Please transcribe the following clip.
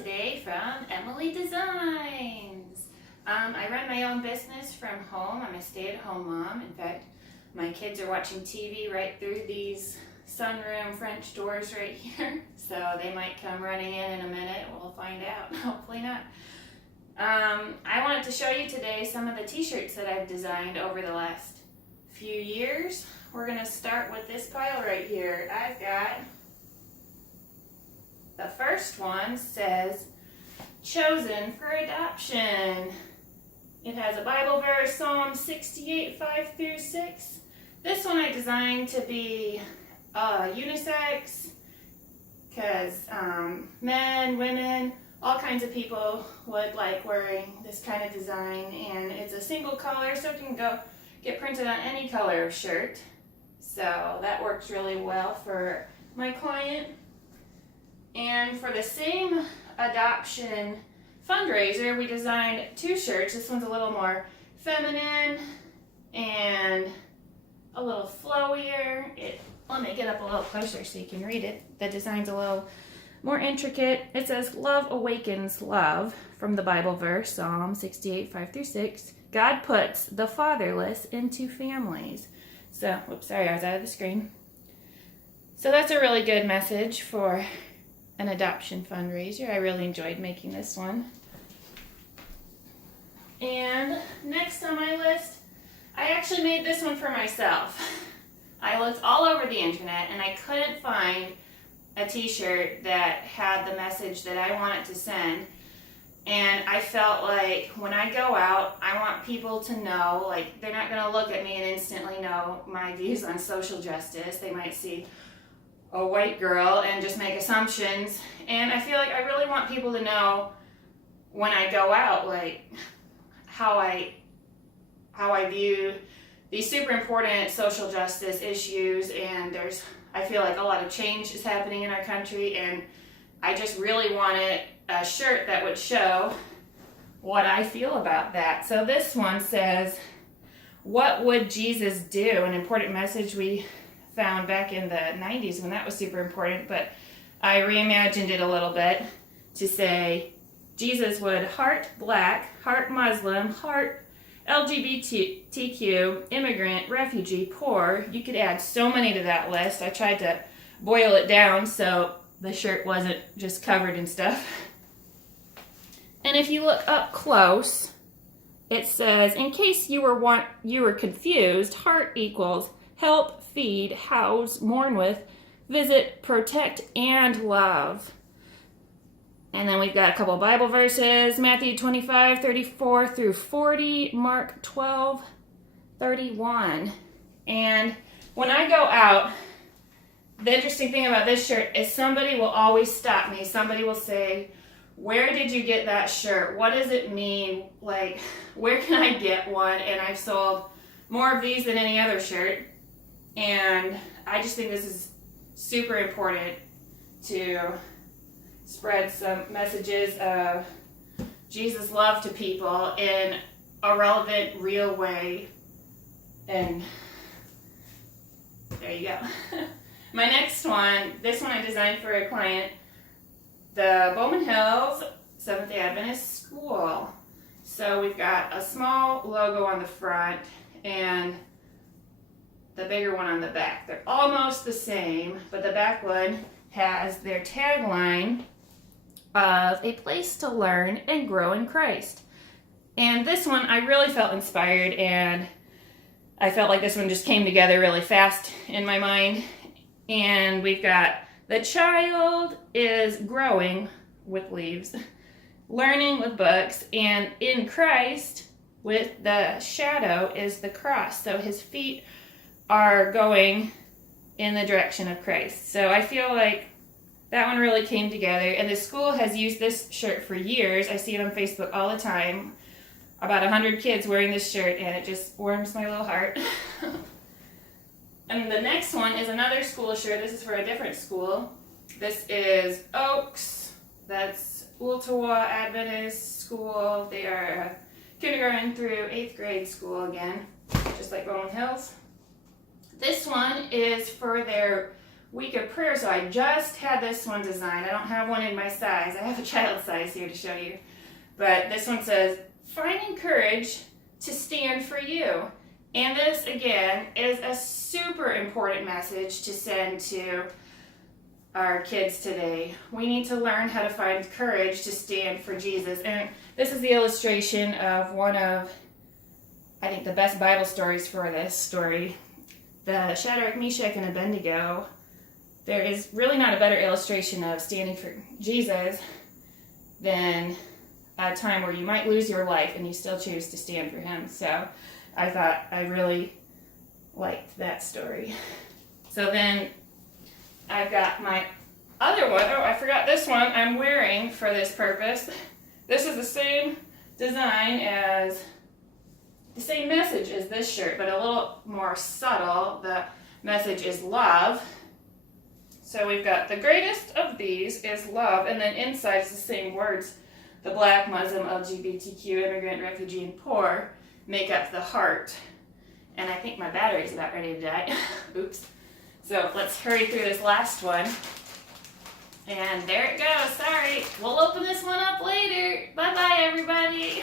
today from Emmalee Designs. I run my own business from home. I'm a stay-at-home mom. In fact, my kids are watching TV right through these sunroom French doors right here. So they might come running in a minute. We'll find out. Hopefully not. I wanted to show you today some of the t-shirts that I've designed over the last few years. We're going to start with this pile right here. I've got the first one says, chosen for adoption. It has a Bible verse, Psalm 68, 5 through 6. This one I designed to be unisex, because men, women, all kinds of people would like wearing this kind of design, and it's a single color, so it can get printed on any color of shirt. So that works really well for my client. And for the same adoption fundraiser, we designed two shirts. This one's a little more feminine and a little flowier. Let me get up a little closer so you can read it. The design's a little more intricate. It says, "Love awakens love," from the Bible verse, Psalm 68, 5 through 6. God puts the fatherless into families. So, whoops, sorry, I was out of the screen. So that's a really good message for an adoption fundraiser. I really enjoyed making this one. And next on my list, I actually made this one for myself. I looked all over the internet and I couldn't find a t-shirt that had the message that I wanted to send. And I felt like when I go out, I want people to know, like, they're not going to look at me and instantly know my views on social justice. They might see a white girl and just make assumptions. And I feel like I really want people to know when I go out, like, how I view these super important social justice issues. And I feel like a lot of change is happening in our country, and I just really wanted a shirt that would show what I feel about that. So this one says, "What would Jesus do?" An important message we found back in the 90s when that was super important, but I reimagined it a little bit to say, Jesus would heart black, heart Muslim, heart LGBTQ, immigrant, refugee, poor. You could add so many to that list. I tried to boil it down so the shirt wasn't just covered in stuff. And if you look up close, it says, in case you were confused, heart equals help, feed, house, mourn with, visit, protect, and love. And then we've got a couple Bible verses, Matthew 25, 34 through 40, Mark 12, 31. And when I go out, the interesting thing about this shirt is somebody will always stop me. Somebody will say, "Where did you get that shirt? What does it mean? Like, where can I get one?" And I've sold more of these than any other shirt. And I just think this is super important to spread some messages of Jesus' love to people in a relevant, real way. And there you go. My next one, this one I designed for a client, the Bowman Hills Seventh-day Adventist School. So we've got a small logo on the front and the bigger one on the back. They're almost the same, but the back one has their tagline of a place to learn and grow in Christ. And this one, I really felt inspired, and I felt like this one just came together really fast in my mind. And we've got, the child is growing with leaves, learning with books, and in Christ, with the shadow, is the cross. So his feet are going in the direction of Christ. So I feel like that one really came together. And the school has used this shirt for years. I see it on Facebook all the time. About 100 kids wearing this shirt, and it just warms my little heart. And the next one is another school shirt. This is for a different school. This is Oaks. That's Ooltewah Adventist School. They are a kindergarten through 8th grade school again, just like Bowman Hills. This one is for their week of prayer, so I just had this one designed. I don't have one in my size. I have a child size here to show you. But this one says, finding courage to stand for you. And this, again, is a super important message to send to our kids today. We need to learn how to find courage to stand for Jesus. And this is the illustration of one of, I think, the best Bible stories for this story. The Shadrach, Meshach, and Abednego. There is really not a better illustration of standing for Jesus than a time where you might lose your life and you still choose to stand for him. So I thought I really liked that story. So then I've got my other one. Oh, I forgot this one I'm wearing for this purpose. This is the same design as, the same message as this shirt, but a little more subtle. The message is love. So we've got the greatest of these is love, and then inside is the same words. The Black, Muslim, LGBTQ, immigrant, refugee, and poor make up the heart. And I think my battery's about ready to die. Oops. So let's hurry through this last one. And there it goes. Sorry. We'll open this one up later. Bye-bye, everybody.